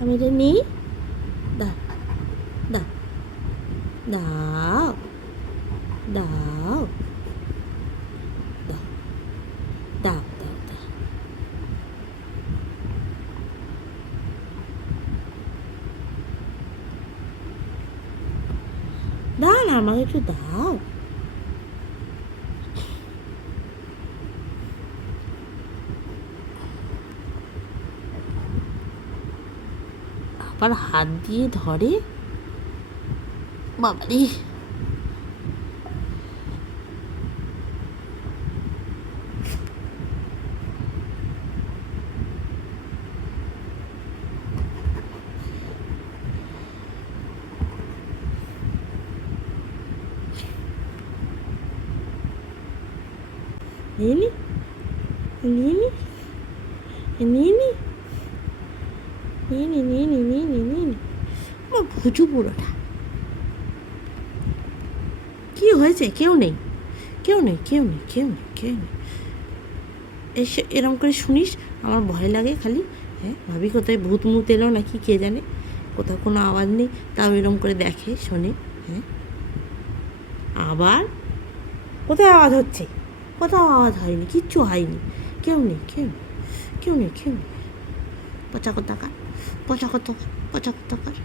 আমি এটা নিই। দাও দাও দাও দাও দাও দাও দাও দাও। দাও না, আমাকে একটু দাও। আবার হাত দিয়ে ধরে, বাবারে। নিয়ে নি নিয়ে নি নিয়ে নি নিয়ে নি নিয়ে নি নিয়ে নি নিয়ে নি। আমার ভুজু বুড়োটা কী হয়েছে? কেউ নেই, কেউ নেই, কেউ নেই, কেউ নেই, কেউ নেই। এসে এরম করে শুনিস আমার ভয় লাগে খালি। হ্যাঁ, ভাবি কোথায় ভূত মুত এলো নাকি কে জানে। কোথাও কোনো আওয়াজ নেই, তাও এরম করে দেখে শোনে। হ্যাঁ, আবার কোথায় আওয়াজ হচ্ছে? কোথাও আওয়াজ হয়নি, কিচ্ছু হয়নি। কেউ নেই, কেউ নেই, কেউ নেই, কেউ নেই। পচা কোথাকার, পচা কোথাকার, পচা কোথাকার।